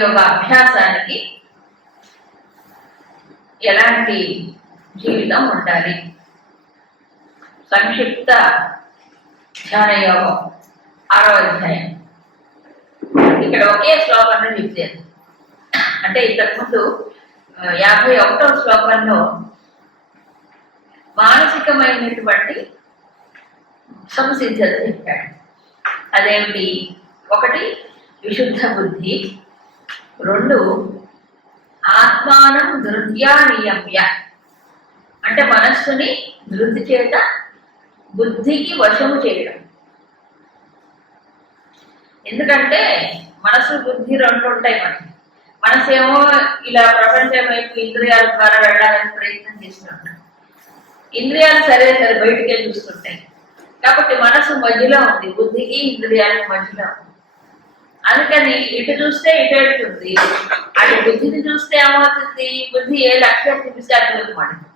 యోగ అభ్యాసానికి ఎలాంటి జీవితం ఉండాలి. సంక్షిప్త ధ్యాన యోగం 6వ అధ్యాయం. ఇక్కడ ఒకే శ్లోకంలో చెప్పారు. అంటే ఇంతకుముందు 51వ శ్లోకంలో మానసికమైనటువంటి సంసిద్ధత చెప్పాడు. అదేమిటి? 1 విశుద్ధ బుద్ధి, 2 ఆత్మానం ధృత్యా నియమ్య, అంటే మనస్సుని ధృతి చేత బుద్ధికి వశము చేయడం. ఎందుకంటే మనసు బుద్ధి 2 ఉంటాయి. మనసు ఏమో ఇలా ప్రపంచం వైపు ఇంద్రియాల ద్వారా వెళ్ళాలని ప్రయత్నం చేస్తుంటాం. ఇంద్రియాలు సరే బయటికే చూస్తుంటాయి. కాబట్టి మనసు మధ్యలో ఉంది, బుద్ధికి ఇంద్రియాలకు మధ్యలో ఉంది. అందుకని ఇటు చూస్తే ఇటు వెళ్తుంది, అటు బుద్ధిని చూస్తే ఏమవుతుంది? బుద్ధి ఏ లక్ష్యం చూపిస్తే అటు పడుతుంది.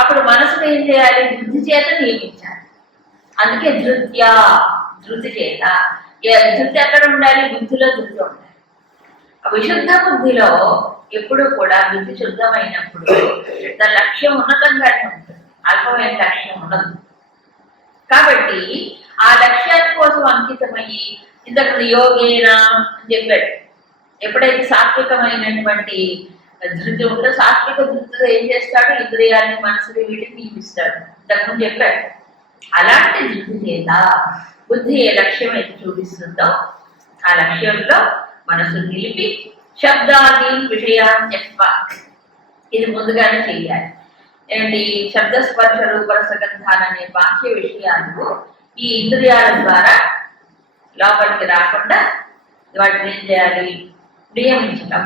అప్పుడు మనసును ఏం చేయాలి? బుద్ధి చేత నియమించాలి. అందుకే ధృతి చేత. ధృతి ఎక్కడ ఉండాలి? బుద్ధిలో ధృతి ఉండాలి. విశుద్ధ బుద్ధిలో ఎప్పుడు కూడా బుద్ధి శుద్ధమైనప్పుడు దాని లక్ష్యం ఉన్నతంగానే ఉంటుంది, అల్పమైన లక్ష్యం ఉండదు. కాబట్టి ఆ లక్ష్యాన్ని కోసం అంకితమయ్యి ఇంతకు యోగేనా అని చెప్పాడు. ఎప్పుడైతే సాత్వికమైనటువంటి ధృతి ఉందో సాత్విక ధృతిలో ఏం చేస్తాడు? ఇంద్రియాన్ని మనసుని వీటిని నియమిస్తాడు. ఇంతకుముందు చెప్పాడు. అలాంటి ధృతి చేత బుద్ధి ఏ లక్ష్యం అయితే చూపిస్తుందో ఆ లక్ష్యంలో మనసు నిలిపి శబ్దాన్ని విషయాన్ని చెప్ప, ఇది ముందుగానే చెయ్యాలి. ఏంటి? శబ్దస్పర్శ రూపరసగంధాలనే బాహ్య విషయాలు ఈ ఇంద్రియాల ద్వారా లోపలికి రాకుండా వాటిని ఏం చేయాలి? నియమించడం.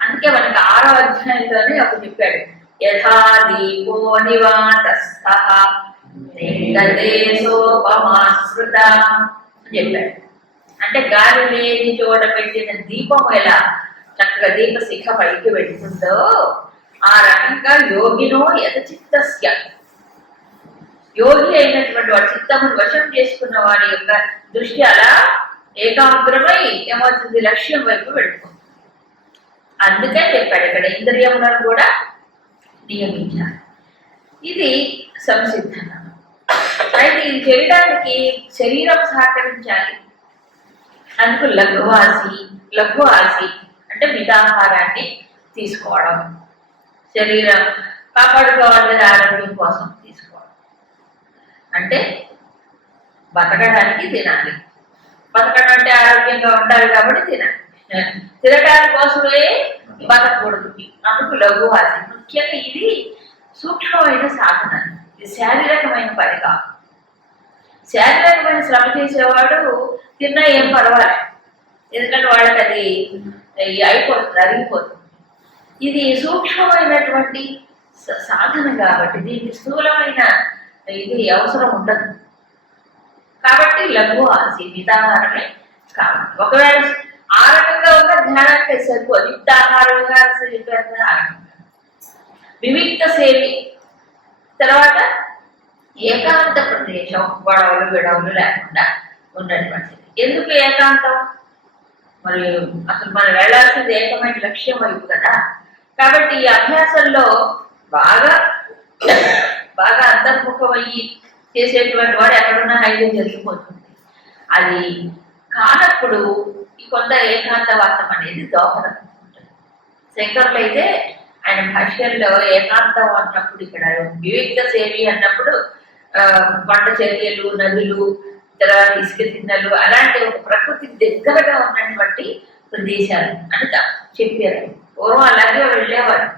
అందుకే మనకి 6వ అధ్యాయంలోనే ఒకటి చెప్పాడు. యథా దీపో నివాతస్థః సోపమాస్మృత అని చెప్పాడు. అంటే గాలి లేని చోట పెట్టిన దీపం ఎలా చక్కగా దీప శిఖ పైకి పెడుతుందో ఆ రకంగా యోగినో యథచిత్తస్య, యోగి అయినటువంటి వాడు చిత్తమును వశం చేసుకున్న వాడి యొక్క దృష్టి అలా ఏకాగ్రమై ఏమవుతుంది? లక్ష్యం వైపు పెడుతుంది. అందుకే చెప్పాడు ఇక్కడ ఇంద్రియములను కూడా నియమించాలి. ఇది సంసిద్ధత. అయితే ఇది చేయడానికి శరీరం సహకరించాలి. అందుకు లఘు ఆసి అంటే మితాహారాన్ని తీసుకోవడం, శరీరం కాపాడుకోవాలి, ఆరోగ్యం కోసం తీసుకోవడం. అంటే బతకడానికి తినాలి, బతకడం అంటే ఆరోగ్యంగా ఉండాలి కాబట్టి తినాలి. తినడానికి కోసమే బతకూడదు. అందుకు లఘు ఆసి. ముఖ్యంగా ఇది సూక్ష్మమైన సాధన, ఇది శారీరకమైన పని కాదు. శారీరకమైన శ్రమ చేసేవాడు తిన్నా ఏం పర్వాలేదు, ఎందుకంటే వాళ్ళకి అది అయిపోతుంది, అరిగిపోతుంది. ఇది సూక్ష్మమైనటువంటి సాధన కాబట్టి దీనికి స్థూలమైన ఇది అవసరం ఉండదు. కాబట్టి లఘు ఆసి మితాహారమే కావాలి. ఒకవేళ ఆ రకంగా ఉన్న ధ్యానానికి సరిపోదు. యుక్తాహార విహారస చెప్పారు ఆ రకంగా. వివిక్త సేవి, తర్వాత ఏకాంత ప్రదేశం, గొడవలు విడవలు లేకుండా ఉన్నటువంటిది. ఎందుకు ఏకాంతం? మరి అసలు మనం వెళ్లాల్సింది ఏకమైన లక్ష్యం వైపు కదా. కాబట్టి ఈ అభ్యాసంలో బాగా అంతర్ముఖమయ్యి చేసేటువంటి వాడు ఎక్కడున్నా హైవే జరిగిపోతుంది. అది కానప్పుడు ఈ కొంత ఏకాంతవాసం అనేది దోహదం ఉంటుంది. శంకరులు అయితే ఆయన భాష్యంలో ఏకాంతం అన్నప్పుడు ఇక్కడ వివిక్త సేవి అన్నప్పుడు కొండ చర్యలు, నదులు, తర్వాత ఇసుక తిన్నలు అలాంటి ఒక ప్రకృతికి దగ్గరగా ఉన్నటువంటి ప్రదేశాలు అని చెప్పారు. పూర్వం అలాగే వెళ్ళేవారు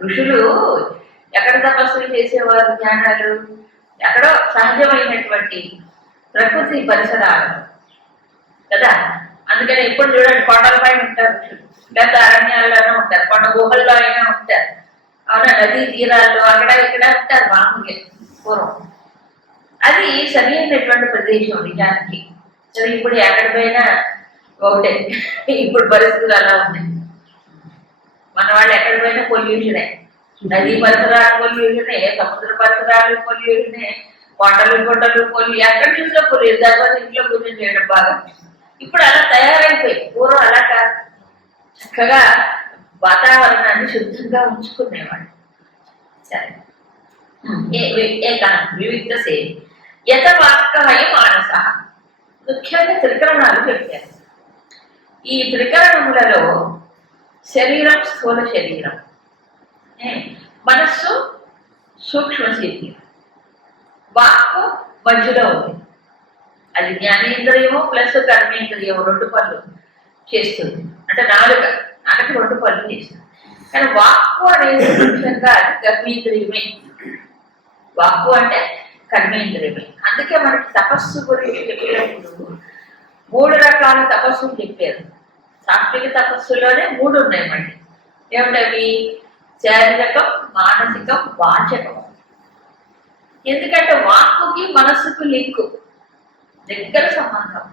ఋషులు. ఎక్కడ తపస్సులు చేసేవారు? ధ్యానాలు ఎక్కడో సహజమైనటువంటి ప్రకృతి పరిసరాలు కదా. అందుకని ఇప్పుడు చూడండి, కొండల పైన ఉంటారు ఋషులు, లేదా అరణ్యాల్లోనే ఉంటారు, కొండ గుహల్లో అయినా ఉంటారు. అవునా? నదీ తీరాల్లో అక్కడ ఇక్కడ ఉంటారు మామూలుగా పూర్వం. అది సరైనటువంటి ప్రదేశం నిజానికి. సరే ఇప్పుడు ఎక్కడ పోయినా ఒకటే, ఇప్పుడు పరిస్థితులు అలా ఉన్నాయి. మన వాళ్ళు ఎక్కడ పోయినా పొల్యూషనే, నదీ పరిసరాలు పొల్యూషనే, సముద్ర పరిసరాలు పొల్యూషనే, కొండలు పొల్యూ, ఎక్కడ చూసినా పొల్యూషన్. తర్వాత ఇంట్లో పూజలు చేయడం బాగా ఇప్పుడు అలా తయారైపోయి, పూర్వం అలా కాదు. చక్కగా వాతావరణాన్ని శుద్ధంగా ఉంచుకునేవాడు. సరే, వివిక్త సేవి యత వాక్కమయ మానస. ముఖ్యంగా త్రికరణాలు చెప్పారు. ఈ త్రికరణములలో శరీరం స్థూల శరీరం, మనస్సు సూక్ష్మ శరీరం, వాక్కు మధ్యలో ఉంది. అది జ్ఞానేంద్రియము ప్లస్ కర్మేంద్రియము, 2 పనులు చేస్తుంది. అంటే నాలుగు 2 పనులు చేస్తుంది. కానీ వాక్కు అనేది ముఖ్యంగా అది కర్మేంద్రియమే. వాక్కు అంటే కర్మేంద్రియమే. అందుకే మనకి తపస్సు గురించి చెప్పినప్పుడు 3 రకాల తపస్సులు చెప్పారు. సాత్విక తపస్సులోనే 3 ఉన్నాయి. మళ్ళీ ఏమిటవి? శారీరకం, మానసికం, వాచకం. ఎందుకంటే వాక్కుకి మనస్సుకు లింకు, దగ్గర సంబంధం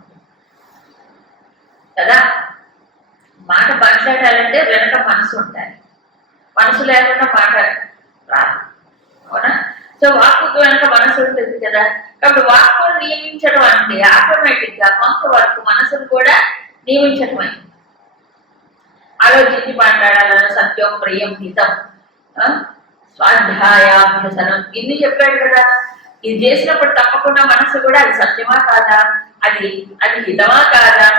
కదా. మాట మాట్లాడాలంటే వెనక మనసు ఉండాలి. మనసు లేకుండా మాట రాదు, అవునా? సో వాక్కుకు వెనక మనసు ఉంటుంది కదా. కాబట్టి వాక్కును నియమించడం అంటే ఆటోమేటిక్ గా కొంతవరకు మనసును కూడా నియమించడం అయింది. ఆలోచించి మాట్లాడాలన్న సత్యం, ప్రియం, హితం, స్వాధ్యాయాభ్యసనం ఇన్ని చెప్పాడు కదా. ఇది చేసినప్పుడు తప్పకుండా మనసు కూడా అది సత్యమా కాదా, అది హితమా కాదా,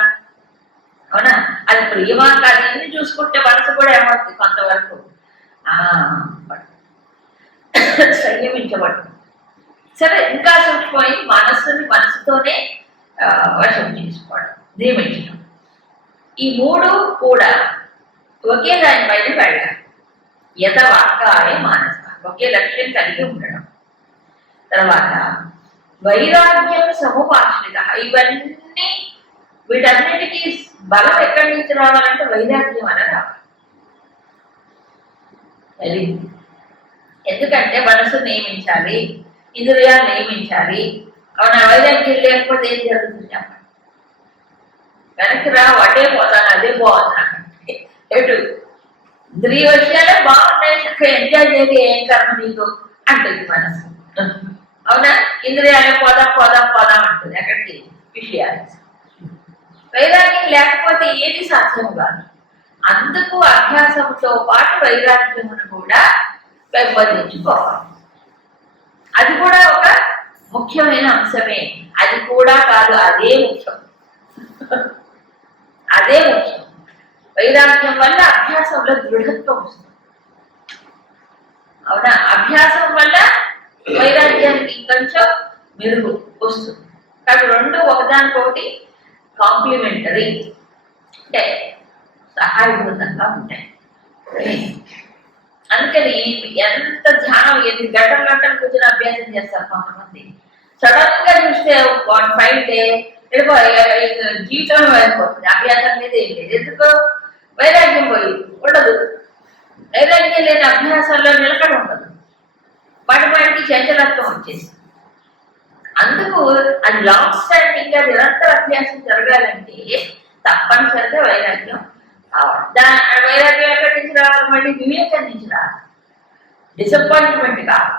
అవునా, అది ప్రియమా కాదా, ఇన్ని చూసుకుంటే మనసు కూడా ఏమవుతుంది కొంతవరకు సంయమించబడు. సరే, ఇంకా సూక్ష్మమై మనసుతోనే వశం చేసుకోవడం, నియమించడం. ఈ 3 కూడా ఒకే దానిపైన వెళ్ళాలి. యత వాక్కాయ మానస, ఒకే లక్ష్యం కలిగి ఉండడం. తర్వాత వైరాగ్యం సముపాశ్రిత. ఇవన్నీ వీటన్నిటికీ బలం ఎక్కడి నుంచి రావాలంటే వైరాగ్యం అని రావాలి. ఎందుకంటే మనసు నియమించాలి, ఇంద్రియాలు నియమించాలి, అవునా? వైరాగ్యం లేకపోతే ఏం జరుగుతుంది చెప్పండి? వెనక్కి రా, అటే పోతాను, అదే బాగుంది. ఎటు ఇంద్రియ విషయాలే బాగున్నాయి, చక్కగా ఎంజాయ్ చేయాలి, ఏం కర్మ నీకు అంటుంది మనసు, అవునా? ఇంద్రియాలే పోదాం అంటుంది. ఎక్కడికి? విషయాలు. వైరాగ్యం లేకపోతే ఏది సాధ్యం కాదు. అందుకు అభ్యాసంతో పాటు వైరాగ్యమును కూడా పెంపొందించుకోవాలి. అది కూడా ఒక ముఖ్యమైన అంశమే. అది కూడా కాదు, అదే ముఖ్యం. అదే ముఖ్యం. వైరాగ్యం వల్ల అభ్యాసంలో దృఢత్వం వస్తుంది, అవునా? అభ్యాసం వల్ల వైరాగ్యానికి ఇంకొంచెం మెరుగు వస్తుంది. కాబట్టి 2 ఒకదానికొకటి కాంప్లిమెంటరీ, అంటే సహాయభూతంగా ఉంటాయి. అందుకని ఎంత ధ్యానం, 8 గంటలు కూర్చొని అభ్యాసం చేస్తారు కొంతమంది. సడన్ గా చూస్తే 1 డే జీవితం అయిపోతుంది. అభ్యాసం అనేది ఏం లేదు. ఎందుకో వైరాగ్యం పోయి ఉండదు. వైరాగ్యం లేని అభ్యాసాల్లో నిలకడ ఉండదు. వాటికి చంచలత్వం వచ్చేసి. అందుకు అది లాంగ్ స్టాండింగ్ గా నిరంతర అభ్యాసం జరగాలంటే తప్పనిసరిగా వైరాగ్యం కావాలి. వైరాగ్యం ఎక్కడి నుంచి రావాలి? మళ్ళీ వివేకం నుంచి రావాలి, డిసప్పాయింట్మెంట్ కావాలి.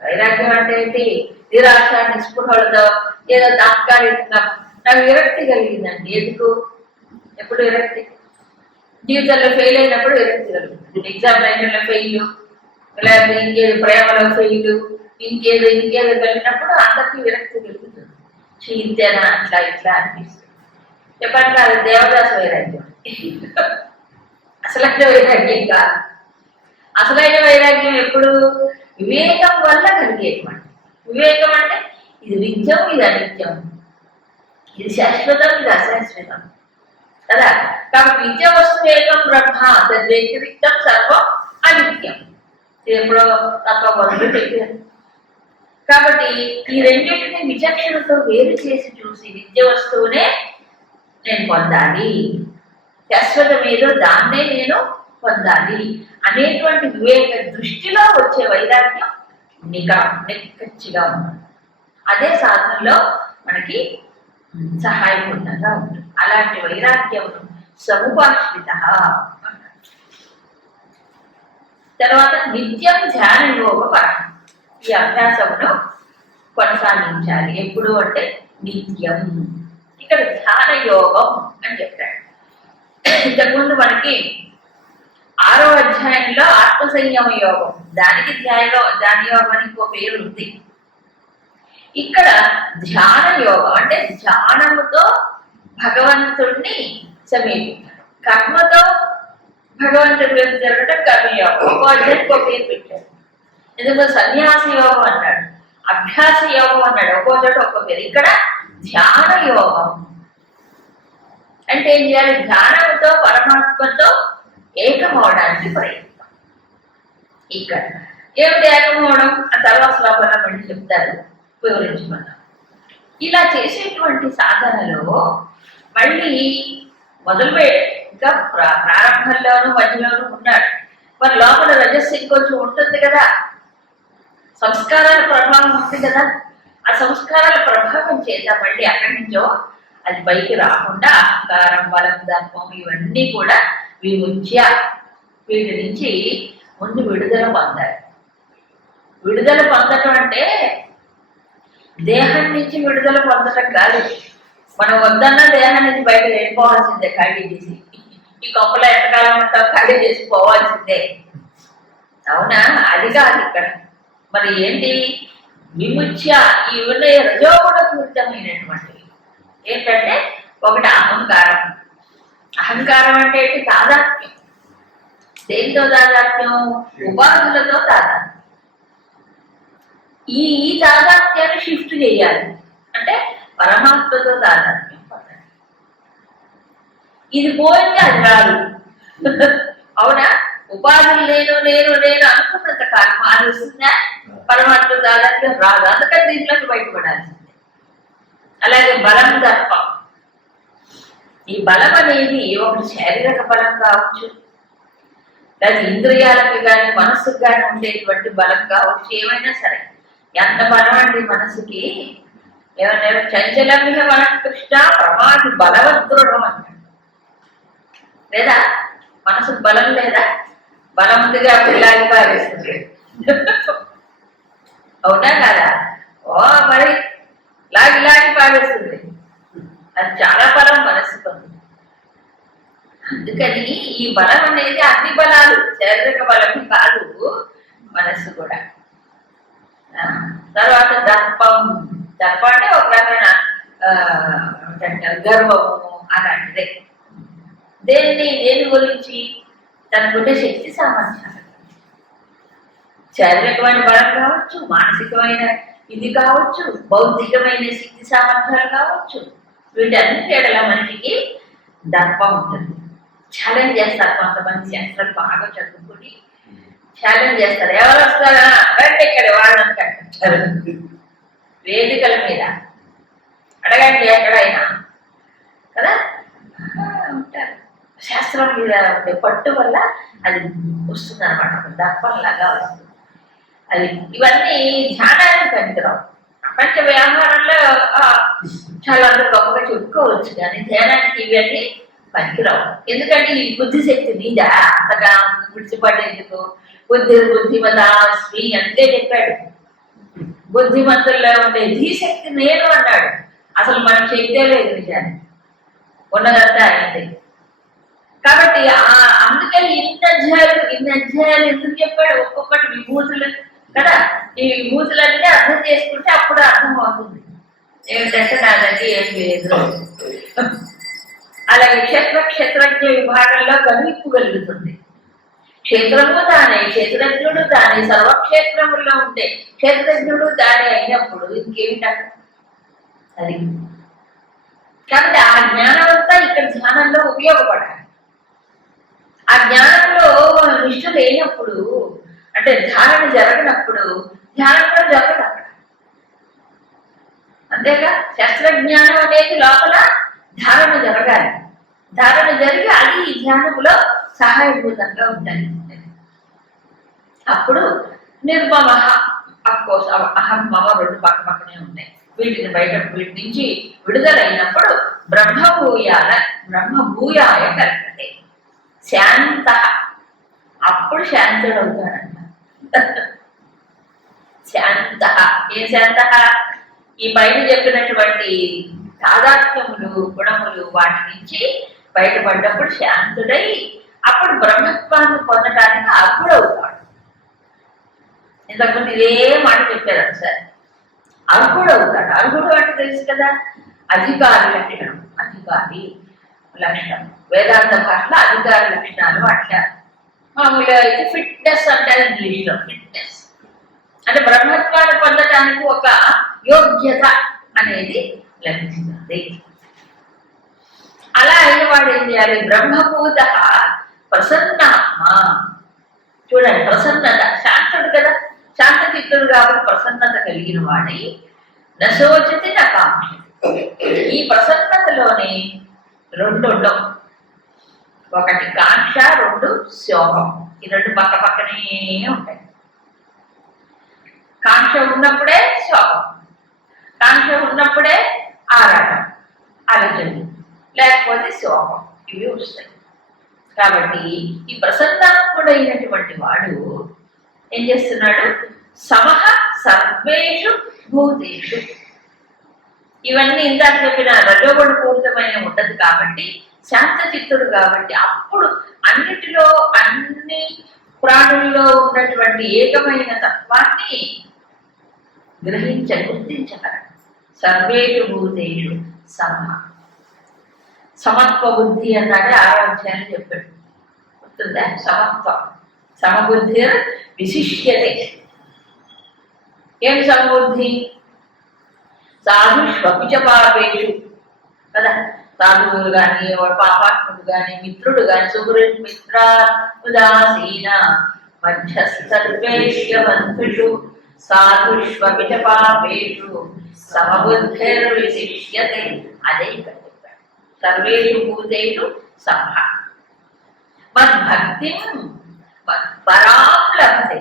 వైరాగ్యం అంటే ఏంటి? నిరాశ నిస్పృహలతో ఏదో తాత్కాలికంగా నాకు విరక్తి కలిగిందండి. ఎందుకు? ఎప్పుడు విరక్తి? జీవితంలో ఫెయిల్ అయినప్పుడు విరక్తి కలుగుతుంది. ఎగ్జామినేషన్లో ఫెయిల్, లేకపోతే ఇంకేదో ప్రేమలో ఫెయిల్, ఇంకేదో కలిగినప్పుడు అందరికీ విరక్తి కలుగుతుంది. ఇంతేనా, ఇట్లా అనిపిస్తుంది. చెప్పండి, అది దేవదాస వైరాగ్యం. అసలైన వైరాగ్యం కాదు. అసలైన వైరాగ్యం ఎప్పుడు? వివేకం వల్ల కలిగేటువంటి. వివేకం అంటే ఇది నిత్యం, ఇది అనిత్యం, ఇది శాశ్వతం, ఇది అశాశ్వతం కదా. కాబట్టి నిత్య వస్తువు ఏకం బ్రహ్మ, వ్యతిరిక్తం సర్వం అనిత్యం. ఎప్పుడో తప్పకుండా చెప్పారు. కాబట్టి ఈ రెండింటిని విచక్షణతో వేరు చేసి చూసి నిత్య వస్తువునే నేను పొందాలి, శాశ్వతం ఏదో దాన్నే నేను పొందాలి అనేటువంటి వివేక దృష్టిలో వచ్చే వైరాగ్యం నిక్కచ్చిగా ఉంటుంది. అదే సాధనలో మనకి సహాయపూర్ణంగా ఉంటుంది. అలాంటి వైరాగ్యం సముపాశ్రిత. తర్వాత నిత్యం ధ్యాన యోగ. ఈ అభ్యాసమును కొనసాగించాలి. ఎప్పుడు అంటే నిత్యం. ఇక్కడ ధ్యాన యోగం అని చెప్పాడు. ఇంతకుముందు మనకి 6వ అధ్యాయంలో ఆత్మ సంయమ యోగం, దానికి ధ్యాన యోగం అని ఇంకో పేరు ఉంది. ఇక్కడ ధ్యాన యోగం అంటే ధ్యానముతో భగవంతుడిని సమీపించడం, కర్మతో భగవంతుడి వైపు జరగడం కర్మయోగం. ఒక్కో అధ్యాయునికి ఒక పేరు పెట్టాడు. ఎందుకంటే సన్యాస యోగం అన్నాడు, అభ్యాస యోగం అన్నాడు, ఒక్కో చోట ఒక్కో పేరు. ఇక్కడ ధ్యాన యోగం అంటే ఏం చేయాలి? ధ్యానంతో పరమాత్మతో ఏకమవడానికి ప్రయత్నం. ఇక్కడ ఏమిటి ఏకమవడం ఆ తర్వాత శ్లోకంలో మళ్ళీ చెప్తారు, వివరించమన్నా. ఇలా చేసేటువంటి సాధనలో మళ్ళీ మొదలుపెట్టాడు. ఇంకా ప్రారంభంలోనూ మధ్యలోనూ ఉన్నాడు. మరి లోపల రజస్సు ఇంకొంచెం ఉంటుంది కదా, సంస్కారాల ప్రభావం ఉంది కదా. ఆ సంస్కారాల ప్రభావం చేత మళ్ళీ అక్కడి నుంచో అది పైకి రాకుండా అహంకారం, బలం, దర్పం ఇవన్నీ కూడా విముచ్య, వీటి నుంచి ముందు విడుదల పొందాలి. విడుదల పొందటం అంటే దేహం నుంచి విడుదల పొందటం కాదు. మనం వద్దన్న దేహం నుంచి బయట వెళ్ళిపోవాల్సిందే, ఖాళీ చేసి. ఈ కొప్పలో ఎంతకాలం ఉంటాం, ఖాళీ చేసి పోవాల్సిందే. అవునా? అది కాదు ఇక్కడ. మరి ఏంటి? విముచ్య, ఈ ఉన్న రజోగుణ పూరితమైనటువంటివి ఏంటంటే, ఒకటి అహంకారం. అహంకారం అంటే ఏంటి? తాదాత్మ్యం. దేనితో తాదాత్మ్యం? ఉపాధులతో తాదాత్మ్యం. ఈ తాదాత్మ్యాన్ని షిఫ్ట్ చేయాలి అంటే పరమాత్మతో తాదాత్మ్యం పొందాలి. ఇది పోయింది, అది రాదు. అవునా? ఉపాధులు నేను అనుకున్నంత కాలం అది వస్తుందా? పరమాత్మ తాదాత్మ్యం రాదు. అందుకని దీంట్లోకి బయటపడాల్సిందే. అలాగే బలం, దర్పం. ఈ బలం అనేది ఒకటి శారీరక బలం కావచ్చు, లేదా ఇంద్రియాలకి కానీ మనస్సుకు కానీ ఉండేటువంటి బలం కావచ్చు. ఏమైనా సరే, ఎంత బలం అండి మనసుకి! ఏమన్నా చంచలమిహ మన కృష్ణ ప్రమాది బలవద్రుఢం అంటాడు. లేదా మనసుకు బలం లేదా? బలం ఉందిగా పిల్లాగి పారేస్తుంది. అవునా కాదా? ఓ మరి లాగి పారేస్తుంది. అది చాలా బలం మనసుకు ఉంది. అందుకని ఈ బలం అనేది అన్ని బలాలు, శారీరక బలం కాదు, మనస్సు కూడా. తర్వాత దర్పం. దర్పం అంటే ఒక రకమైన గర్వము అలాంటిదే. దేని గురించి? తనకుండే శక్తి సామర్థ్యాలు, శారీరకమైన బలం కావచ్చు, మానసికమైన ఇది కావచ్చు, బౌద్ధికమైన శక్తి సామర్థ్యాలు కావచ్చు. వీటన్నిటి ఎడల మనిషికి దర్పం ఉంటుంది. ఛాలెంజ్ చేస్తారు కొంతమంది శాస్త్రాలు బాగా చదువుకుని ఛాలెంజ్ చేస్తారు. ఎవరు వస్తారా రండి ఇక్కడ వాళ్ళని కట్టించారు వేదికల మీద, అడగండి ఎక్కడైనా కదా ఉంటారు. శాస్త్రం మీద ఉండే పట్టు వల్ల అది వస్తుంది అనమాట, దర్పంలాగా వస్తుంది అది. ఇవన్నీ ధ్యానానికి పనికిరావు. ప్రపంచ వ్యవహారంలో చాలా గొప్పగా చెప్పుకోవచ్చు, కానీ ధ్యానానికి ఇవన్నీ పనికిరావు. ఎందుకంటే ఈ బుద్ధిశక్తి నీదా అంతగా విడిచిపడేందుకు. బుద్ధిమతాస్మి అంతే చెప్పాడు. బుద్ధిమంతుల్లో ఉండే ధీశక్తి నేను అన్నాడు. అసలు మనకు శక్తే లేదు, నిజాన్ని ఉన్నదంతా అయింది. కాబట్టి అందుకని ఇన్ని అధ్యాయాలు ఎందుకు చెప్పాడు? ఒక్కొక్కటి విభూతులు కదా. ఈ విభూతులన్నీ అర్థం చేసుకుంటే అప్పుడు అర్థం అవుతుంది ఏమిటంటే నాదంటే ఏం లేదు. అలాగే క్షేత్రజ్ఞ విభాగంలో కలుగుతుంది. క్షేత్రము తానే, క్షేత్రజ్ఞుడు తానే, సర్వక్షేత్రముల్లో ఉంటే క్షేత్రజ్ఞుడు తానే అయినప్పుడు ఇంకేమిట అది. కాబట్టి ఆ జ్ఞానం అంతా ఇక్కడ ధ్యానంలో ఉపయోగపడాలి. ఆ జ్ఞానంలో నిష్ఠ లేనప్పుడు, అంటే ధారణ జరగనప్పుడు ధ్యానం కూడా జరగదు అక్కడ. అంతేగా, శాస్త్రజ్ఞానం అనేది లోపల ధారణ జరగాలి. ధారణ జరిగి అది ఈ ధ్యానములో సహాయభూతంగా ఉండాలి. అప్పుడు నిర్మమ, అఫ్కోర్స్ అహం మమ రెండు పక్క పక్కనే ఉంటాయి. వీటి నుంచి విడుదలైనప్పుడు బ్రహ్మభూయాయ కల్పతే శాంత, అప్పుడు శాంతుడు అవుతాడంట. శాంత ఏ శాంత? ఈ పైన చెప్పినటువంటి తాదాత్మ్యములు గుణములు వాటి నుంచి బయటపడ్డప్పుడు శాంతుడై అప్పుడు బ్రహ్మత్వాన్ని పొందటానికి అర్హుడవుతాడు. ఇంతకుముందు ఇదే మాట చెప్పారు సార్. అర్హుడవుతాడు. అర్హుడు అంటే తెలుసు కదా, అధికారి లక్షణం. అధికారి లక్షణం వేదాంత భాషలో అధికారి లక్షణాలు అంటారు. మామూలుగా అయితే ఫిట్నెస్ అంటారు ఇంగ్లీష్లో. ఫిట్నెస్ అంటే బ్రహ్మత్వాన్ని పొందటానికి ఒక యోగ్యత అనేది లభిస్తుంది. అలా అయిన వాడు ఏం చేయాలి? బ్రహ్మభూత ప్రసన్నాత్మ. చూడండి, ప్రసన్నత, శాంతుడు కదా, శాంత చిత్తుడు కాబట్టి ప్రసన్నత కలిగిన వాడి నశోచతి నకాంక్ష. ఈ ప్రసన్నతలోనే రెండు ఉండవు, ఒకటి కాంక్ష, రెండు శోకం. ఈ రెండు పక్క పక్కనే ఉంటాయి. కాంక్ష ఉన్నప్పుడే శోకం, కాంక్ష ఉన్నప్పుడే ఆరాటం, ఆలోచన, లేకపోతే శోకం, ఇవి వస్తాయి. కాబట్టి ఈ ప్రసన్నాత్ముడైనటువంటి వాడు ఏం చేస్తున్నాడు? సమహ సర్వేషు భూతేషు. ఇవన్నీ ఇందాక చెప్పిన రజోగుణ పూరితమైన ఉండదు కాబట్టి, శాంత చిత్తుడు కాబట్టి అప్పుడు అన్నిటిలో అన్ని ప్రాణుల్లో ఉన్నటువంటి ఏకమైన తత్వాన్ని గుర్తించగలడు. సర్వేషు భూతేషు సమహ. సమత్వ బుద్ధి అన్నాడే 6వ అధ్యాయం చెప్పాడు, గుర్తుందా? సమత్వం, సమబుద్ధి విశిష్యతే. ఏం సమబుద్ధి? సాధుష్వపిచ పాపేషు కదా, సాధువులు కానీ, పాపాత్ముడు కానీ, మిత్రుడు కానీ, సుహృన్మిత్ర ఉదాసీన మధ్యసర్వేష్యబంధుషు సాధుష్వపిచ పాపేషు సమబుద్ధిర్విశిష్యతే. అదే ఇక్కడ చెప్పాడు. సర్వేషు భూతేషు సమః మద్భక్తి పరాం లభతే.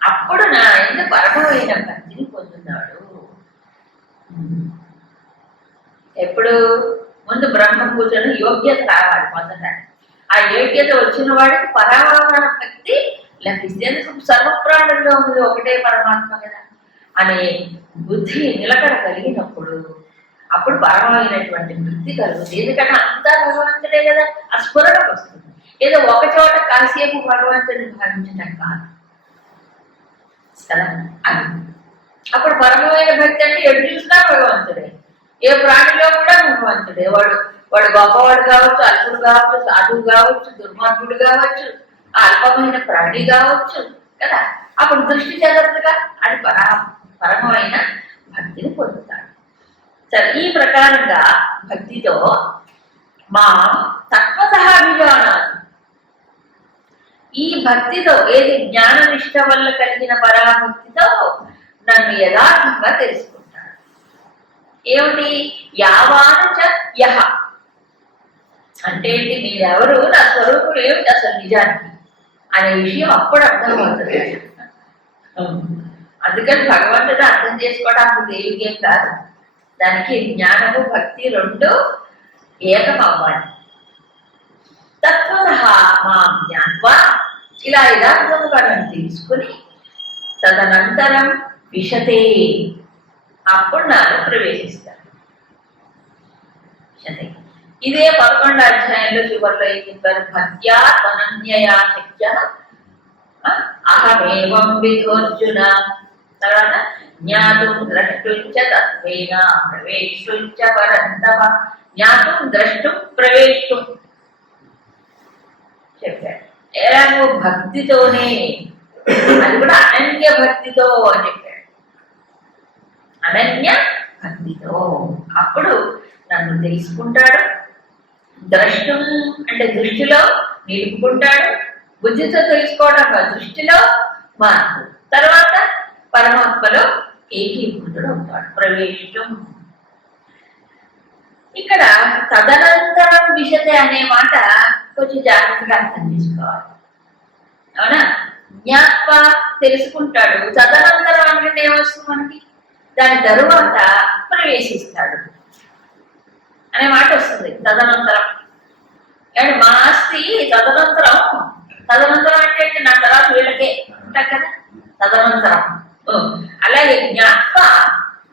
అప్పుడు నా ఎందు పరమమైన భక్తిని పొందుతాడు. ఎప్పుడు? ముందు బ్రహ్మ పూజను యోగ్యత రావాలి పొందటానికి. ఆ యోగ్యత వచ్చిన వాడికి పరమాత్మ భక్తి లభిస్తే, సర్వప్రాణుల్లో ఉంది ఒకటే పరమాత్మ కదా అనే బుద్ధి నిలకడ కలిగినప్పుడు అప్పుడు పరమైనటువంటి భక్తి కలుగుతుంది. ఎందుకంటే అంతా భగవంతుడే కదా, ఆ స్ఫురణకు వస్తుంది. ఏదో ఒక చోట కాసేపు భగవంతుడిని భావించటం కాదు కదా. అది అప్పుడు పరమమైన భక్తి అంటే ఎటు చూసినా భగవంతుడే, ఏ ప్రాణిలో కూడా భగవంతుడే. వాడు గొప్పవాడు కావచ్చు, అల్పుడు కావచ్చు, సాధువు కావచ్చు, దుర్మార్గుడు కావచ్చు, అల్పమైన ప్రాణి కావచ్చు కదా. అప్పుడు దృష్టి చెదరదుగా, అది పరమమైన భక్తిని పొందుతాడు. సరే, ఈ ప్రకారంగా భక్తితో మా తత్వత అభిమానాలు, ఈ భక్తితో, ఏది జ్ఞాననిష్ట వల్ల కలిగిన పరాభక్తితో నన్ను యథార్థంగా తెలుసుకుంటాడు. ఏమిటి? యావాను చ యహ అంటే ఏంటి? నేనెవరు, నా స్వరూపం ఏమిటి అసలు నిజానికి అనే విషయం అప్పుడు అర్థమవుతుంది. అందుకని భగవంతుడు అర్థం చేసుకోవడానికి తేలికేం కాదు. దానికి జ్ఞానము భక్తి రెండు ఏకమవ్వాలి. తత్వత మా జ్ఞాత్వా, ఇలా యథార్థముగా నన్ను తీసుకుని తదనంతరం విశతే, అప్పుడు నాలో ప్రవేశిస్తాడు. విశతే. ఇదే 11వ అధ్యాయంలో చివరిలో ఏం చెప్పారు? భక్త్యా త్వనన్యయా శక్య అహమేవం విధోర్జున. తర్వాత జ్ఞాతుం ద్రష్టుంచ తత్వేన ప్రవేశుంచ పరంతప. జ్ఞాతుం ద్రష్టుం ప్రవేశుం చెప్పాడు. ఎలాగో భక్తితోనే, అది కూడా అనన్య భక్తితో అని చెప్పాడు. అనన్య భక్తితో అప్పుడు నన్ను తెలుసుకుంటాడు. ద్రష్టం అంటే దృష్టిలో నిలుపుకుంటాడు. బుద్ధితో తెలుసుకోవడం, దృష్టిలో మార్పు. తర్వాత పరమాత్మలో ఏకీభూతుడు అవుతాడు. ప్రవేశం. ఇక్కడ తదనంతరం విశతే అనే మాట కొంచెం జాగ్రత్తగా అర్థం చేసుకోవాలి. అవునా? జ్ఞాత్వ తెలుసుకుంటాడు. తదనంతరం అంటే ఏమొస్తుంది మనకి? దాని తరువాత ప్రవేశిస్తాడు అనే మాట వస్తుంది. తదనంతరం అంటే మా ఆస్తి తదనంతరం. తదనంతరం అంటే నా తర్వాత వీళ్ళకే ఉంటాం కదా తదనంతరం. అలాగే జ్ఞాత్వ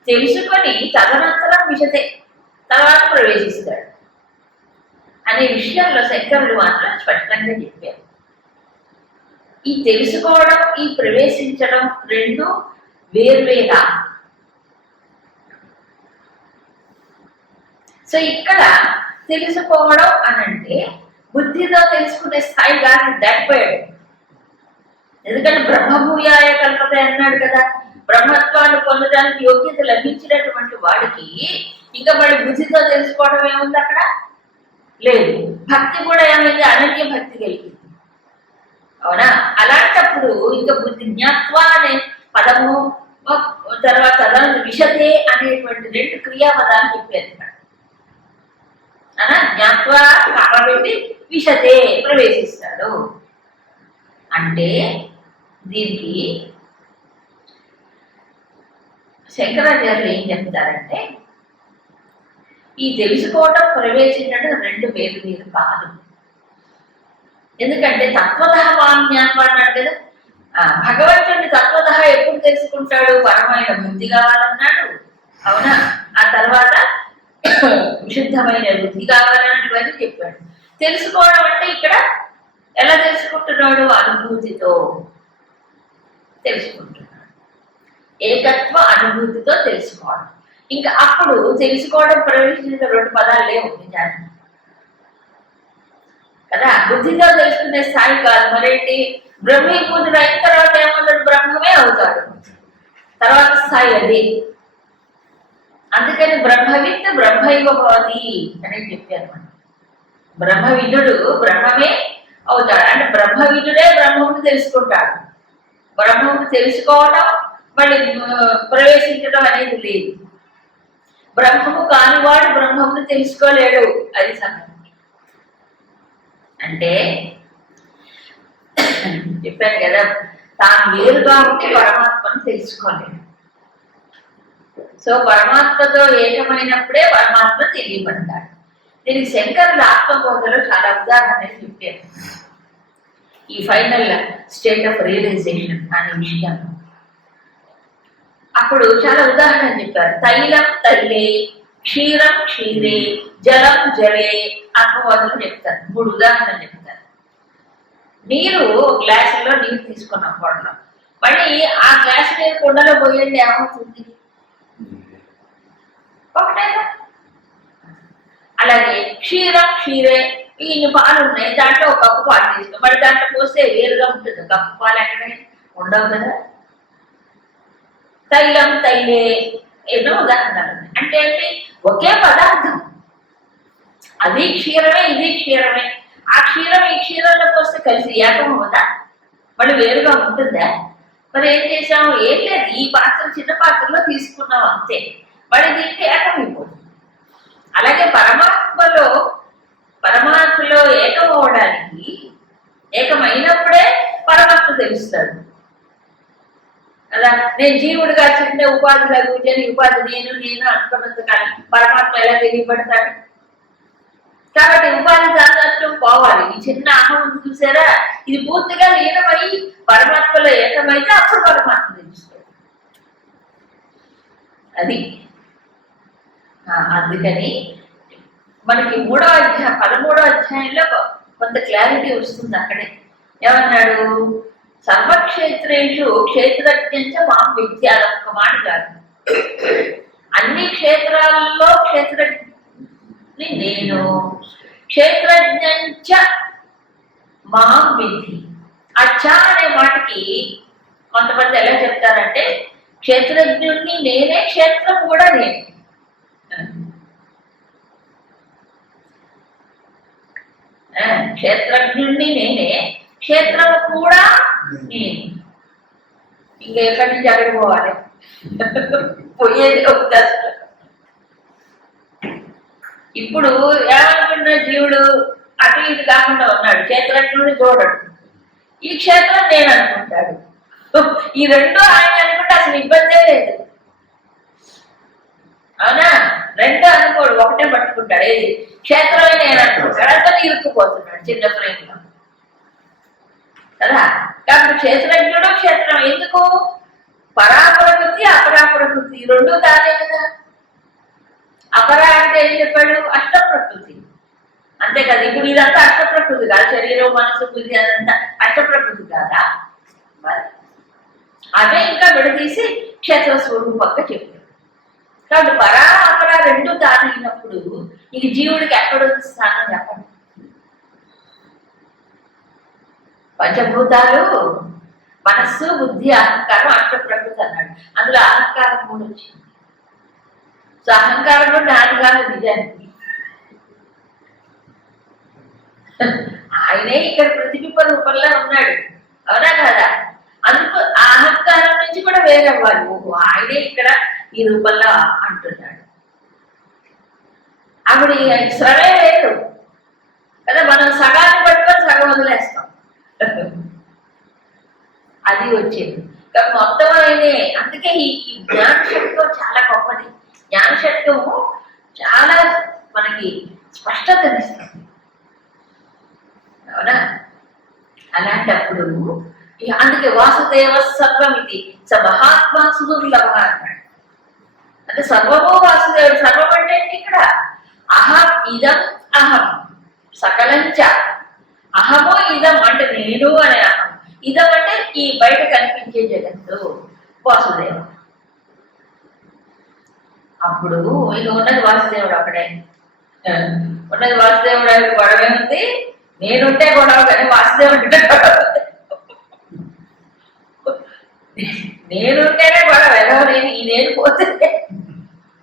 తెలుసుకొని తదనంతరం విషతే, తర్వాత ప్రవేశిస్తాడు అనే విషయంలో శంకరుడు మాత్రం స్పష్టంగా చెప్పారు. ఈ తెలుసుకోవడం, ఈ ప్రవేశించడం రెండు వేర్వేరా. సో ఇక్కడ తెలుసుకోవడం అనంటే బుద్ధితో తెలుసుకునే స్థాయి కాదు, దాటిపోయాడు. ఎందుకంటే బ్రహ్మభూయాయ కల్పత అన్నాడు కదా, బ్రహ్మత్వాన్ని పొందడానికి యోగ్యత లభించినటువంటి వాడికి ఇంకా మరి బుద్ధితో తెలుసుకోవడం ఏముంది అక్కడ? లేదు. భక్తి కూడా ఏమైంది? అనన్య భక్తి కలిగింది. అవునా? అలాంటప్పుడు ఇంకా బుద్ధి జ్ఞాత్వా అనే పదము, తర్వాత విషతే అనేటువంటి రెండు క్రియాపదాలు చెప్పారు ఇక్కడ. అనా జ్ఞాత్వా కాబట్టి విషతే ప్రవేశిస్తాడు అంటే దీనికి శంకరాచార్యులు ఏం చెప్తారంటే, ఈ తెలుసుకోవటం ప్రవేశించడం రెండు వేరు వేరు కాదు. ఎందుకంటే తత్వత మాన్యాత్మ అన్నాడు కదా, భగవంతుడిని తత్వత ఎప్పుడు తెలుసుకుంటాడు? పరమైన బుద్ధి కావాలన్నాడు. అవునా? ఆ తర్వాత విశుద్ధమైన బుద్ధి కావాలన్నటువంటి చెప్పాడు. తెలుసుకోవడం అంటే ఇక్కడ ఎలా తెలుసుకుంటున్నాడు? అనుభూతితో తెలుసుకుంటున్నాడు. ఏకత్వ అనుభూతితో తెలుసుకోవడం. ఇంకా అప్పుడు తెలుసుకోవడం ప్రవేశించిన రెండు పదాలు లేవు నిజానికి కదా. బుద్ధితో తెలుసుకునే స్థాయి కాదు. మరేంటి? బ్రహ్మీభూతుడు అయిన తర్వాత ఏమవుతాడు? బ్రహ్మమే అవుతాడు. తర్వాత స్థాయి అది. అందుకని బ్రహ్మవిత్ బ్రహ్మైవ భవతి అని చెప్పారు మనం. బ్రహ్మవిదుడు బ్రహ్మమే అవుతాడు. అంటే బ్రహ్మవిదుడే బ్రహ్మమును తెలుసుకుంటాడు. బ్రహ్మమును తెలుసుకోవడం మళ్ళీ ప్రవేశించడం అనేది లేదు. బ్రహ్మము కానివాడు బ్రహ్మమును తెలుసుకోలేడు. అది సంగతి. అంటే చెప్పాను కదా, తాను వేరుగా ఉంటే పరమాత్మను తెలుసుకోలేడు. సో పరమాత్మతో ఏకమైనప్పుడే పరమాత్మ తెలియబడతాడు. దీనికి శంకరుల ఆత్మబోధలో చాలా ఉదాహరణలు చెప్పారు. ఈ ఫైనల్ స్టేట్ ఆఫ్ రియలైజేషన్ అనే విషయంలో అప్పుడు చాలా ఉదాహరణ చెప్పారు. తైలం తైలే, క్షీరం క్షీరే, జలం జలే ఆత్మబోధలు చెప్తారు. 3 ఉదాహరణలు చెప్తారు. నీరు గ్లాసులో నీరు తీసుకున్నాం కుండలో, మళ్ళీ ఆ గ్లాసు నీరు కుండలో పోయండి, ఏమవుతుంది? ఒకటే. అలాగే క్షీరం క్షీరే, ఇన్ని పాలు ఉన్నాయి, దాంట్లో ఒక కప్పు పాలు తీసుకో, మరి దాంట్లో పోస్తే వేరుగా ఉంటుంది. కప్పు పాలు ఎక్కడ ఉండవు కదా. తైలం తైలే ఎన్నో ఉదాహరణలు ఉన్నాయి. అంటే ఏంటి? ఒకే పదార్థం, అది క్షీరమే ఇది క్షీరమే. ఆ క్షీరం ఈ క్షీరంలో పోస్తే కలిసి ఏకం అవుదా? మళ్ళీ వేరుగా ఉంటుందా? మరి ఏం చేసాము? ఏం లేదు, ఈ పాత్ర చిన్న పాత్రలో తీసుకున్నాం అంతే, మళ్ళీ దీనికి ఏకమైపోతుంది. అలాగే పరమాత్మలో ఏకమవడానికి, ఏకమైనప్పుడే పరమాత్మ తెలుస్తాడు కదా. నేను జీవుడిగా చిన్న ఉపాధిగా కూర్చొని ఉపాధి నేను నేను అనుకున్నంత కానీ పరమాత్మ ఎలా తెలియబడతాడు? కాబట్టి ఉపాధి సాధనలు పోవాలి. ఈ చిన్న అహం చూసారా, ఇది పూర్తిగా లీనమై పరమాత్మలో ఏకమైతే అప్పుడు పరమాత్మ తెలుస్తాడు. అది అందుకని మనకి 13వ అధ్యాయంలో కొంత క్లారిటీ వస్తుంది. అక్కడే ఏమన్నాడు? సర్వక్షేత్రేషు క్షేత్రజ్ఞంచ మాం విద్యాల. ఒక్క మాట కాదు, అన్ని క్షేత్రాల్లో క్షేత్రజ్ఞని నేను, క్షేత్రజ్ఞంచ మాం విద్ధి. అచ్చా అనే మాటకి కొంతమంది ఎలా చెప్తారంటే, క్షేత్రజ్ఞుడిని నేనే, క్షేత్రం కూడా నేనే. క్షేత్రజ్ఞుడిని నేనే, క్షేత్రం కూడా నేను. ఇంకా ఎక్కడి నుంచి అక్కడికి పోవాలి? పోయేది ఒక. ఇప్పుడు ఏమనుకున్న జీవుడు అటు ఇటు కాకుండా ఉన్నాడు, క్షేత్రజ్ఞుడిని చూడడు, ఈ క్షేత్రం నేను అనుకుంటాడు. ఈ రెండు ఆయన అనుకుంటే అసలు ఇబ్బందే లేదు. అవునా? రెండు అనుకోడు, ఒకటే పట్టుకుంటాడు. ఏది? క్షేత్రమే నేను అనుకుంటాడు. అంతా ఇరుక్కుపోతున్నాడు చిన్న ఫ్రేమ్లో కదా. కాబట్టి క్షేత్రజ్ఞుడు క్షేత్రం ఎందుకు? పరాప్రకృతి అపరాప్రకృతి రెండు తానే కదా. అపరా అంటే ఏం చెప్పాడు? అష్టప్రకృతి, అంతే కదా. ఇప్పుడు ఇదంతా అష్టప్రకృతి కాదు, శరీరం మనసు బుద్ధి అదంతా అష్టప్రకృతి కాదా? మరి అదే ఇంకా విడదీసి క్షేత్ర స్వరూపంగా చెప్పాడు. కాబట్టి పరా అపరా రెండు తానైనప్పుడు ఇది జీవుడికి ఎక్కడుంది స్థానం చెప్పండి. పంచభూతాలు మనస్సు బుద్ధి అహంకారం అష్టప్రకృతి అన్నాడు. అందులో అహంకారం కూడా వచ్చింది. సో అహంకారం కూడా నాది కాదు నిజానికి. ఆయనే ఇక్కడ ప్రతిబింబ రూపంలో ఉన్నాడు, అవునా కదా? అందుకు ఆ అహంకారం నుంచి కూడా వేరవ్వాలి. ఓహో ఆయనే ఇక్కడ ఈ రూపంలో అంటున్నాడు. ఆవిడ శ్రమే లేదు కదా, మనం సగాన్ని పట్టుకొని సగం వదిలేస్తాం. అది వచ్చింది కాబట్టి మొత్తం ఆయనే. అందుకే ఈ జ్ఞానశక్తం చాలా గొప్పది. జ్ఞానశక్తము చాలా మనకి స్పష్టతనిస్తుంది, అవునా? అలాంటప్పుడు అందుకే వాసుదేవ సర్వమితి స మహాత్మా సుదుర్లభ అన్నాడు. అంటే సర్వము వాసుదేవుడు. సర్వం అంటే ఇక్కడ అహం ఇదం అహం సకలంచ. అహము ఇదం అంటే నేను అనే అహం, ఇదం అంటే ఈ బయట కనిపించే జగత్తు వాసుదేవ. అప్పుడు ఇక ఉన్నది వాసుదేవుడు అక్కడే ఉన్నది. వాసుదేవుడు అంటే గొడవ ఉంది, నేనుంటే గొడవ కానీ వాసుదేవుడు నేనుంటేనే గొడవ. ఎవరు ఈ నేను పోతే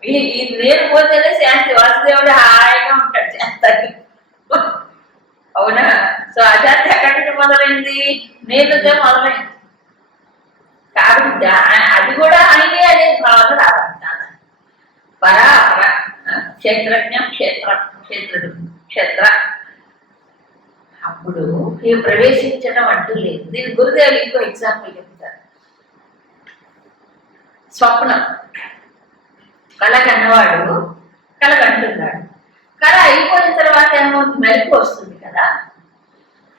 ఈ నేను పోతేనే శాంతి. వాసుదేవుడు హాయిగా ఉంటాడు శాంతి, అవునా? సో అశాంతి ఎక్కడి నుంచి మొదలైంది? నేనుతో మొదలైంది. కాబట్టి అది కూడా ఆయనే అనే భావన రావాలి. పరా పర క్షేత్రజ్ఞం క్షేత్రుడు క్షేత్ర. అప్పుడు ఈ ప్రవేశించడం అంటూ లేదు. దీని గురుదేవులు ఇంకో ఎగ్జాంపుల్ చెప్తారు. స్వప్నం కలగన్నవాడు కలగంటున్నాడు. కళ అయిపోయిన తర్వాత ఏమవుతుంది? మెలకు వస్తుంది కదా.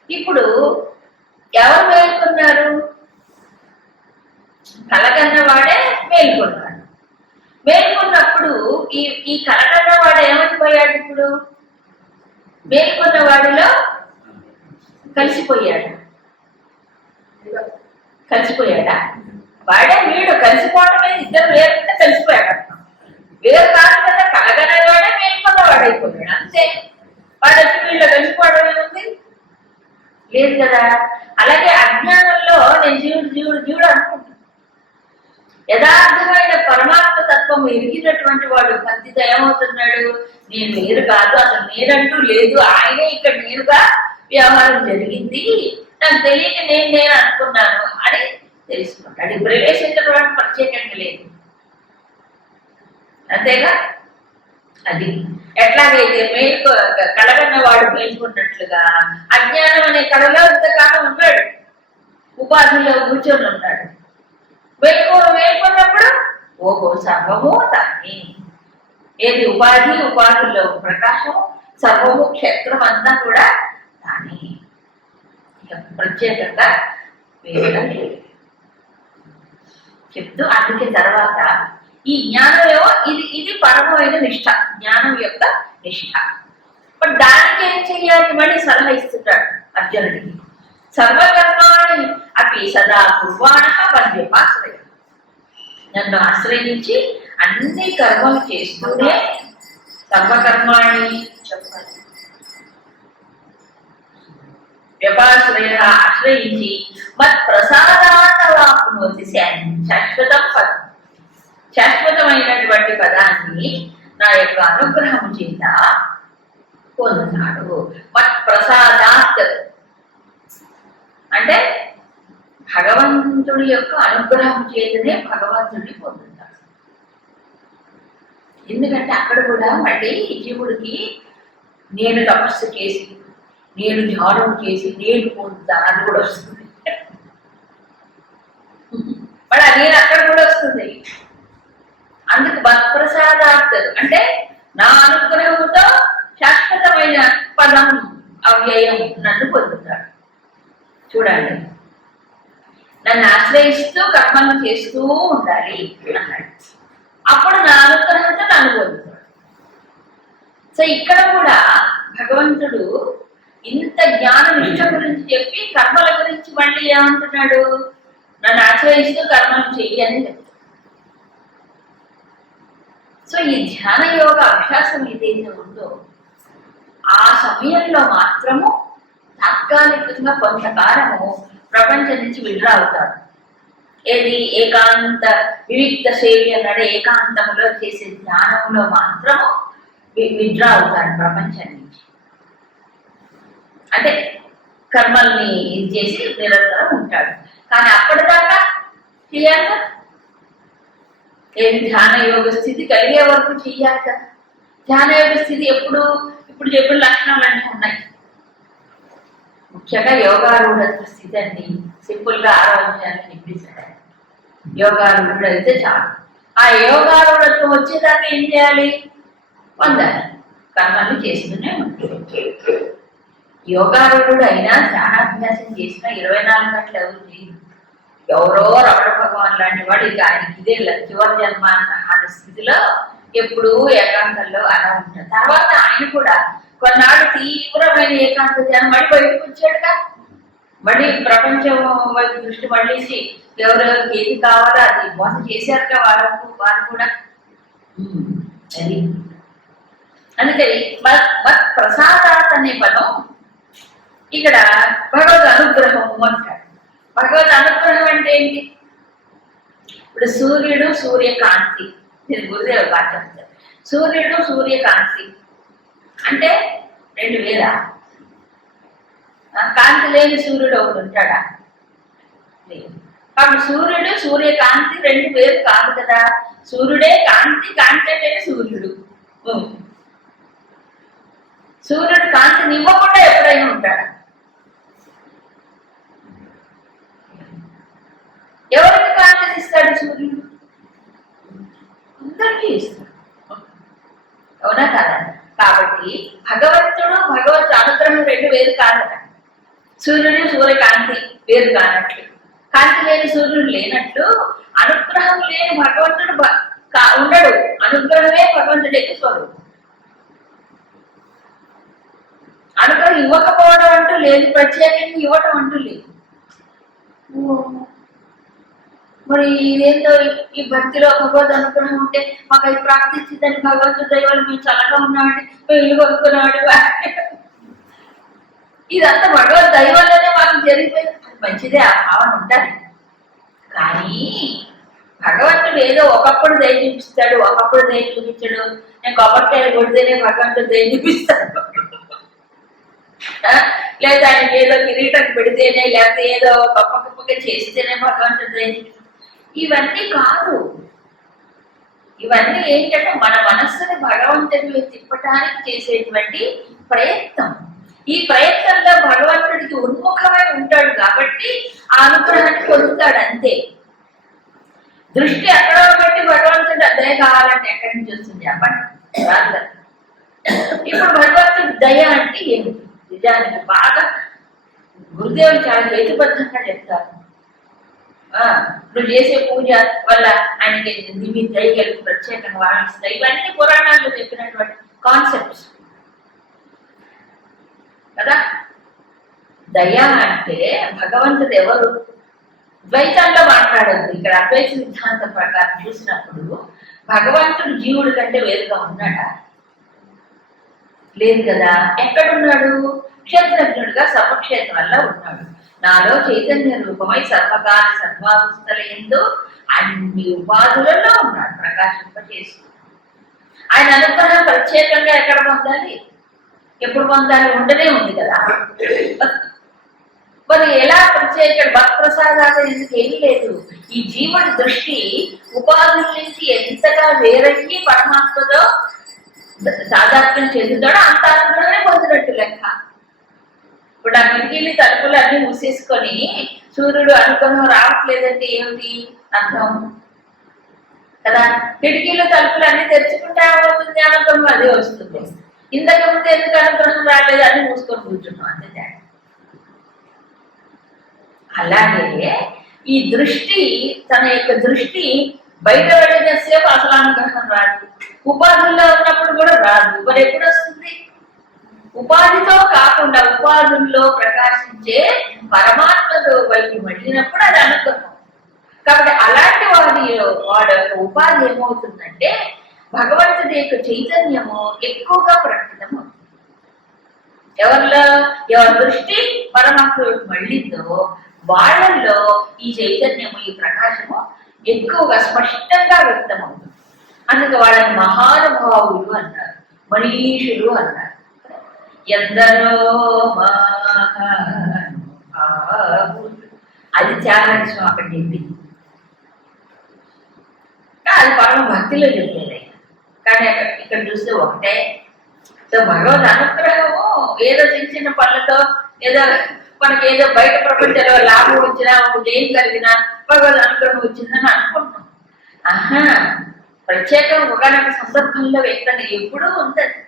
ఇప్పుడు ఎవరు మేల్కొన్నారు? కలగన్నవాడే మేల్కొన్నాడు. మేల్కొన్నప్పుడు ఈ కలగన్నవాడు ఏమైపోయాడు? ఇప్పుడు మేల్కొన్న వాడిలో కలిసిపోయాడు. కలిసిపోయాడా? వాడే వీడు కలిసిపోవటం అనేది ఇద్దరు వేరుకుంటే కలిసిపోయాడు. వేరు కాదు కదా, కలగనేవాడే మేల్కొన్న వాడైపోయాడు, అంతే. వాడు వచ్చి వీళ్ళు కలిసిపోవడం ఏముంది? లేదు కదా. అలాగే అజ్ఞానంలో నేను జీవుడు జీవుడు జీవుడు అనుకుంటున్నాను. యథార్థమైన పరమాత్మ తత్వం ఎరిగినటువంటి వాడు భక్తితో ఏమవుతున్నాడు? నేను వేరు కాదు, అసలు నేనంటూ లేదు, ఆయనే ఇక్కడ నేరుగా వ్యవహారం జరిగింది, నాకు తెలియక నేను అనుకున్నాను అని తెలుసుకుంటాడు. ప్రవేశించడం ప్రత్యేకంగా లేదు, అంతేగా. అది ఎట్లాగైతే కలగన్న వాడు మేల్కొన్నట్లుగా అజ్ఞానం అనే కళలో ఇంతకాలం ఉన్నాడు, ఉపాధిలో కూర్చొని ఉన్నాడు. మేల్కొన్నప్పుడు ఓహో సర్వము తానే. ఏది ఉపాధి, ఉపాధిలో ప్రకాశం, సర్వము క్షేత్రం అంతా కూడా తానే, ప్రత్యేకంగా వేయడం లేదు చెప్తూ. అందుకే తర్వాత ఈ జ్ఞానం ఏమో ఇది పరమైన నిష్ఠ, జ్ఞానం యొక్క నిష్ఠ. బట్ దానికి ఏం చెయ్యాలి? మళ్ళీ సలహా ఇస్తున్నాడు అర్జునుడికి. సర్వకర్మాణి అపి సదా కుర్వాణ వంద్యపాశ్రయ. నన్ను ఆశ్రయించి అన్ని కర్మలు చేస్తూనే సర్వకర్మాణి చెప్పాలి. వ్యపాశ్రయ ఆశ్రయించి మత్ ప్రసాదాన్ని శాశ్వతం పదం, శాశ్వతమైనటువంటి పదాన్ని నా యొక్క అనుగ్రహం చేత పొందుతాడు. మత్ ప్రసాదాత్ అంటే భగవంతుడి యొక్క అనుగ్రహం చేతనే భగవంతుడిని పొందుతాడు. ఎందుకంటే అక్కడ కూడా మళ్ళీ జీవుడికి నేను తపస్సు చేసి, నేను ధ్యానం చేసి నేను పొందుతాను అది కూడా వస్తుంది. మరి నేను అక్కడ కూడా వస్తుంది. అందుకు మత్ప్రసాదాత్ అంటే నా అనుగ్రహంతో శాశ్వతమైన పదం అవ్యయం నన్ను పొందుతాడు. చూడండి, నన్ను ఆశ్రయిస్తూ కర్మలను చేస్తూ ఉండాలి అన్నాడు. అప్పుడు నా అనుగ్రహంతో నన్ను పొందుతాడు. సో ఇక్కడ కూడా భగవంతుడు ఇంత జ్ఞాన నిష్ట గురించి చెప్పి కర్మల గురించి మళ్ళీ ఏమంటున్నాడు, నన్ను ఆశ్రయిస్తూ కర్మలు చెయ్యి అని చెప్తాడు. సో ఈ ధ్యాన యోగ అభ్యాసం ఏదైతే ఉందో ఆ సమయంలో మాత్రము తాత్కాలికంగా కొంతకాలము ప్రపంచం నుంచి విడ్రా అవుతాడు. ఏది ఏకాంత వివిక్త సేవి అన్నాడు, ఏకాంతంలో చేసే ధ్యానంలో మాత్రము విడ్రా అవుతాడు ప్రపంచం నుంచి. అంటే కర్మల్ని ఇది చేసి నిరంతరం ఉంటాడు. కానీ అప్పటిదాకా చేయాలి, ఏది ధ్యాన యోగ స్థితి కలిగే వరకు చెయ్యాలి కదా. ధ్యాన యోగ స్థితి ఎప్పుడు ఇప్పుడు చెప్పిన లక్షణాలు అన్నీ ఉన్నాయి. ముఖ్యంగా యోగారూఢ స్థితి అండి. సింపుల్ గా ఆరోగ్యాన్ని నింపించాడు. యోగారూఢుడు అయితే చాలు. ఆ యోగారూఢత్వం వచ్చేదాకా ఏం చేయాలి, పొందాలి, కర్మలు చేస్తూనే ఉంటుంది. యోగారూఢుడు అయినా ధ్యానాభ్యాసం చేసినా 24 గంటలు ఎవరు చేయరు. ఎవరో రమణ భగవాన్ లాంటి వాడు ఇక ఆయనకి ఇదే చివరి జన్మ అన్న స్థితిలో ఎప్పుడూ ఏకాంతంలో అలా ఉంటాడు. తర్వాత ఆయన కూడా కొన్నాళ్ళు తీవ్రమైన ఏకాంత ధ్యానం మళ్ళీ బయటకు వచ్చాడుగా. మళ్ళీ ప్రపంచం వైపు దృష్టి మళ్ళీసి ఎవరెవరికి ఏది కావాలో అది మోసం చేశారుగా వారు కూడా. అది అందుకని ప్రసాదాత్ అనే పదం ఇక్కడ భగవద్ అనుగ్రహము అంటాడు. భగవద్ అనుగ్రహం అంటే ఏంటి? ఇప్పుడు సూర్యుడు సూర్యకాంతి, నేను గురుదేవ బాగా చెప్తాను. సూర్యుడు సూర్యకాంతి అంటే 2 వేలా? కాంతి లేని సూర్యుడు ఒకడు ఉంటాడా? లేదు. కాబట్టి సూర్యుడు సూర్యకాంతి 2 వేలు కాదు కదా. సూర్యుడే కాంతి, కాంతి అంటే సూర్యుడు. సూర్యుడు కాంతిని ఇవ్వకుండా ఎప్పుడైనా ఉంటాడా? ఎవరికి కాంతిని ఇస్తాడు సూర్యుడు? అందరికీ ఇస్తాడు. అవునా కదా? కాబట్టి భగవంతుడు భగవత్ అనుగ్రహం 2 వేలు కాదట. సూర్యుడు సూర్యకాంతి వేరు కానట్లు, కాంతి లేని సూర్యుడు లేనట్లు అనుగ్రహం లేని భగవంతుడు ఉండడు. అనుగ్రహమే భగవంతుడికి స్వరూపం. అనుగ్రహం ఇవ్వకపోవడం అంటూ లేదు, ప్రత్యేకంగా ఇవ్వటం అంటూ లేదు. మరి ఇదేంటో ఈ భక్తిలో భగవద్ అనుగ్రహం ఉంటే మాకు అది ప్రాప్తించిందని భగవంతుడు దైవాలు మేము చల్లగా ఉన్నామండి, మేము ఇల్లు కొనుక్కున్నామండి. ఇదంతా భగవద్ దైవాలనే మాకు జరిగిపోయింది. మంచిదే, ఆ భావన ఉండాలి. కానీ భగవంతుడు ఏదో ఒకప్పుడు దయ చూపిస్తాడు, ఒకప్పుడు దయ చూపించాడు. నేను కొబ్బరికాయలు కొడితేనే భగవంతుడు దయ చూపిస్తాడు, లేదా ఆయనకి ఏదో కిరీటం పెడితేనే, లేకపోతే ఏదో గొప్పగా చేస్తేనే భగవంతుడు దయ చూపిస్తాడు. ఇవన్నీ కాదు. ఇవన్నీ ఏంటంటే మన మనస్సుని భగవంతుడిని తిప్పటానికి చేసేటువంటి ప్రయత్నం. ఈ ప్రయత్నంలో భగవంతుడికి ఉన్ముఖమై ఉంటాడు కాబట్టి ఆ అనుగ్రహాన్ని పొందుతాడు అంతే. దృష్టి ఎక్కడో పెట్టి భగవంతుడు దయ కావాలంటే ఎక్కడి నుంచి వస్తుంది చెప్పండి? ఇప్పుడు భగవంతుడి దయ అంటే ఏమిటి? నిజానికి బాగా గురుదేవులు చాలా హేతుబద్ధంగా చెప్తారు. నువ్వు చేసే పూజ వల్ల ఆయనకి దివి దయగలిగి ప్రత్యేకంగా వాడిస్తాయి. ఇవన్నీ పురాణాల్లో చెప్పినటువంటి కాన్సెప్ట్స్ కదా. దయ అంటే భగవంతుడు ఎవరు? ద్వైతంలో మాట్లాడద్దు. ఇక్కడ అద్వైత సిద్ధాంతం ప్రకారం చూసినప్పుడు భగవంతుడు జీవుడి కంటే వేరుగా ఉన్నాడా? లేదు కదా. ఎక్కడున్నాడు? క్షేత్రజ్ఞుడిగా సమక్షేత్రంలో ఉన్నాడు. నాలో చైతన్య రూపమై సర్వకాల సర్వావస్థల ఎందు అన్ని ఉపాధులలో ఉన్నాడు, ప్రకాశింపచేస్తూ. ఆయన అనుగ్రహం ప్రత్యేకంగా ఎక్కడ పొందాలి, ఎప్పుడు పొందాలి? ఉండనే ఉంది కదా. మరి ఎలా ప్రత్యేక భక్తప్రసాదాలు ఎందుకు ఏమీ లేదు. ఈ జీవుడి దృష్టి ఉపాధుల నుంచి ఎంతగా వేరయ్యి పరమాత్మతో సాధాత్మ్యం చెందుతాడో అంత అనుగ్రహమే పొందినట్టు లెక్క. ఇప్పుడు ఆ కిటికీలు తలుపులు అన్ని మూసేసుకొని సూర్యుడు అనుగ్రహం రావట్లేదంటే ఏమిటి అర్థం కదా? కిటికీలు తలుపులు అన్ని తెరుచుకుంటే ఏమవుతుంది? అనుగ్రహం అదే వస్తుంది. ఇంతకు ముందు ఎందుకు అనుగ్రహం రాలేదు అని మూసుకొని కూర్చున్నాం అంతే. అలాగే ఈ దృష్టి, తన యొక్క దృష్టి బయట వెళ్ళేసేపు అసలు అనుగ్రహం రాదు, ఉపాధుల్లో ఉన్నప్పుడు కూడా రాదు. మరి ఎప్పుడు వస్తుంది? ఉపాధితో కాకుండా ఉపాధుల్లో ప్రకాశించే పరమాత్మతో వైపు మళ్ళినప్పుడు అది అనుగ్రహం. కాబట్టి అలాంటి వాడి యొక్క ఉపాధి ఏమవుతుందంటే భగవంతుడి యొక్క చైతన్యము ఎక్కువగా ప్రకటన అవుతుంది. ఎవరి దృష్టి పరమాత్మ మళ్ళిందో వాళ్ళల్లో ఈ చైతన్యము, ఈ ప్రకాశము ఎక్కువగా స్పష్టంగా వ్యక్తమవుతుంది. అందుకే వాళ్ళని మహానుభావులు అన్నారు, మనీషులు అన్నారు. ఎందరో అది చాలా ఇష్టం అక్కడ చెప్పింది. అది పరమ భక్తిలో చెప్పేది. కానీ ఇక్కడ చూస్తే ఒకటే. సో భగవద్ అనుగ్రహము ఏదో చిన్న చిన్న పనులతో, ఏదో మనకి ఏదో బయట ప్రపంచంలో లాభం వచ్చినా, ఒక జయం కలిగినా భగవద్ అనుగ్రహం వచ్చిందని అనుకుంటున్నాం. ఆహా, ప్రత్యేకం ఒకనొక సందర్భంలో వ్యక్తంగా ఎప్పుడూ ఉంటుంది.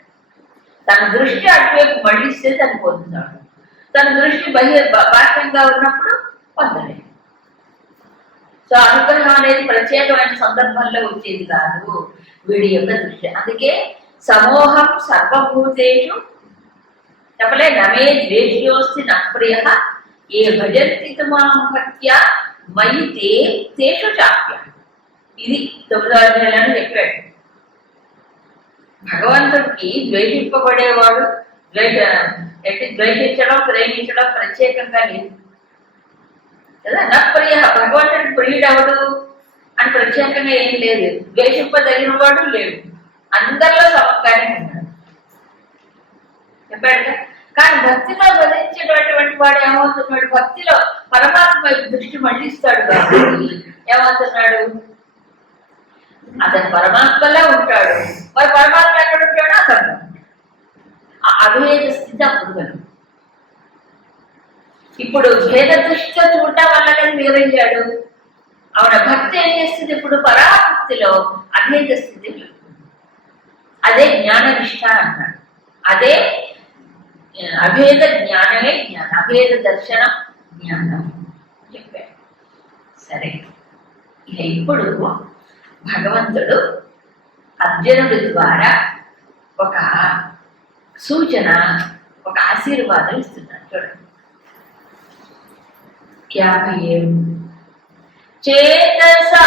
తన దృష్టి అటువైపు మళ్ళిస్తే తను పొందుతాడు. తన దృష్టి బాహ్యంగా ఉన్నప్పుడు పొందలేదు. సో అనుగ్రహం అనేది ప్రత్యేకమైన సందర్భంలో వచ్చేది కాదు వీడి యొక్క దృష్టి. అందుకే సమోహం సర్వభూతేషు చెప్పలే నమే ద్వేష్యోస్తి నప్రియ ఏ భజంతి మాం భక్త్యా మయి తేషు చాప్య. ఇది 9వ అధ్యాయంలో చెప్పాడు. భగవంతుడికి ద్వేషింపబడేవాడు, ద్వేషించడం ప్రేమించడం ప్రత్యేకంగా లేదు కదా. నా ప్రియ, భగవంతుడికి ప్రియుడవడు అని ప్రత్యేకంగా ఏం లేదు. ద్వేషింపదగిన వాడు లేడు, అందరిలో సమకానే ఉన్నాడు చెప్పాడు. కానీ భక్తిలో భజించేటటువంటి వాడు ఏమవుతున్నాడు? భక్తిలో పరమాత్మ దృష్టి మళ్ళిస్తాడు కాబట్టి ఏమవుతున్నాడు? అతను పరమాత్మలో ఉంటాడు. మరి పరమాత్మ ఎక్కడ ఉంటాడో అక్కడ ఆ అభేద స్థితి అప్పుడు కను. ఇప్పుడు భేద దృష్టితో చూడటం వల్ల కానీ వేరయ్యాడు. అవున భక్తి ఏం చేస్తుంది? ఇప్పుడు పరాభక్తిలో అభేద స్థితి. అదే జ్ఞాననిష్ట అన్నాడు. అదే అభేద జ్ఞానమే జ్ఞానం, అభేద దర్శనం జ్ఞానం చెప్పాడు. సరే, ఇక ఇప్పుడు భగవంతుడు అర్జునుడి ద్వారా ఒక సూచన, ఒక ఆశీర్వాదం ఇస్తున్నాడు. చూడండి 57 చేతసా